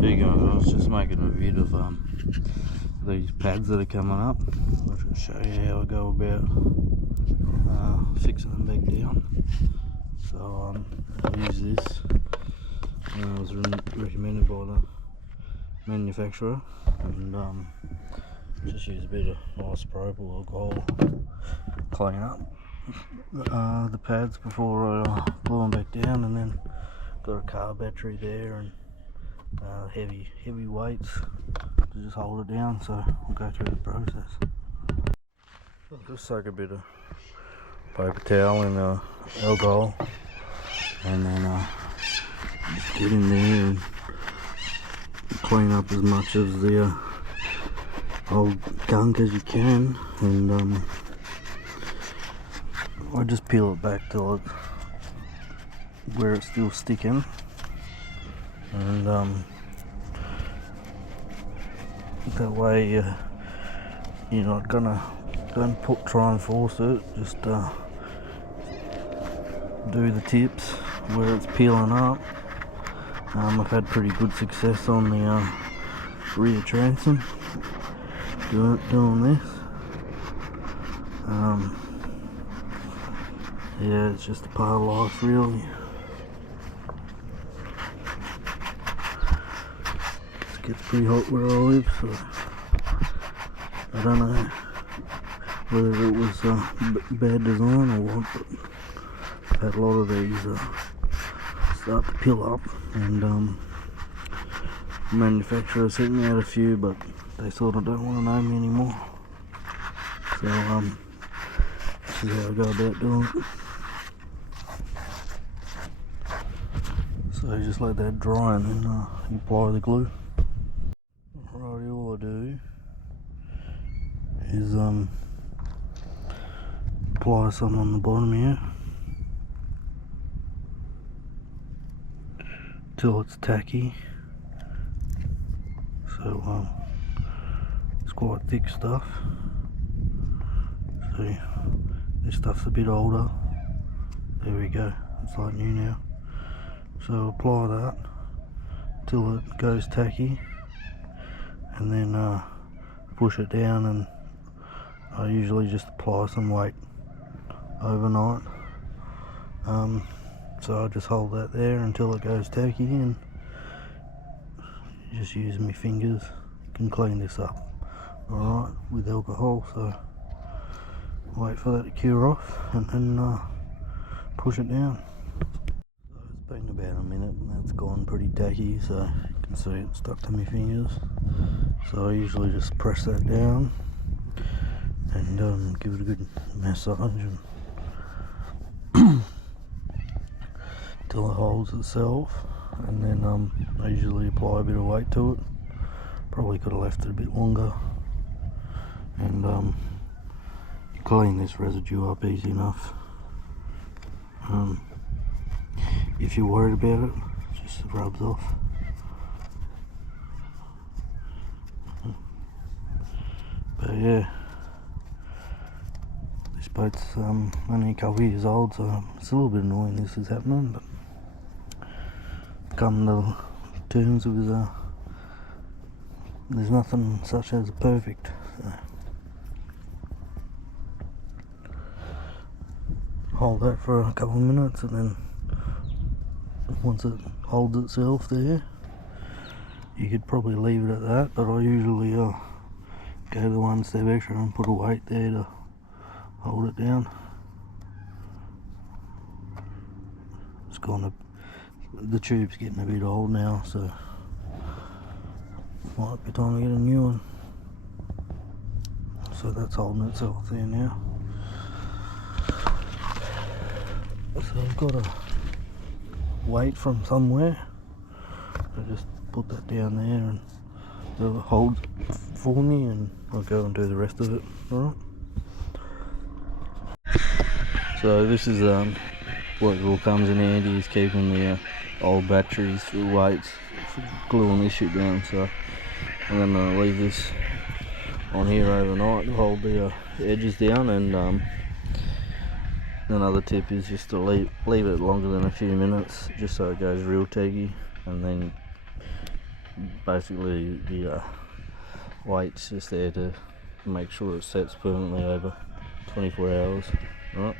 There you go, I was just making a vid of these pads that are coming up. I'll just show you how I go about fixing them back down. So I use this. I was recommended by the manufacturer, and just use a bit of isopropyl alcohol, clean up the pads before I glue them back down, and then got a car battery there and heavy weights to just hold it down. So we'll go through the process. I'll just soak a bit of paper towel in alcohol, and then just get in there and clean up as much of the old gunk as you can, and I just peel it back till it where it's still sticking, and that way you're not gonna try and force it. Just do the tips where it's peeling up. I've had pretty good success on the rear transom doing this. Yeah, it's just a part of life, really. It gets pretty hot where I live, so I don't know whether it was bad design or what, but I've had a lot of these start to peel up, and the manufacturer sent me out a few, but they sort of don't want to know me anymore. So this is how I go about doing it. So you just let that dry, and then you apply the glue. Alright, all I do is apply some on the bottom here till it's tacky. So it's quite thick stuff. See, this stuff's a bit older. There we go, it's like new now. So apply that till it goes tacky, and then push it down, and I usually just apply some weight overnight. So I just hold that there until it goes tacky, and just use my fingers. You can clean this up alright with alcohol, so wait for that to cure off and then push it down. So it's been about a minute and that's gone pretty tacky, so you can see it's stuck to my fingers. So I usually just press that down and give it a good massage until it holds itself, and then I usually apply a bit of weight to it. Probably could have left it a bit longer, and clean this residue up easy enough. If you're worried about it, it just rubs off. But yeah, this boat's only a couple of years old, so it's a little bit annoying this is happening, but come to terms with there's nothing such as a perfect. So hold that for a couple of minutes, and then once it holds itself there, you could probably leave it at that, but I usually go the one step extra and put a weight there to hold it down. It's kind of, the tube's getting a bit old now, so might be time to get a new one. So that's holding itself there now. So I've got a weight from somewhere. I just put that down there and it'll hold for me, and I'll go and do the rest of it. Alright. So this is what all comes in handy, is keeping the old batteries for weights, for gluing this shit down. So I'm gonna leave this on here overnight to hold the edges down, and another tip is just to leave it longer than a few minutes, just so it goes real tacky, and then basically the weight's just there to make sure it sets permanently over 24 hours. Right.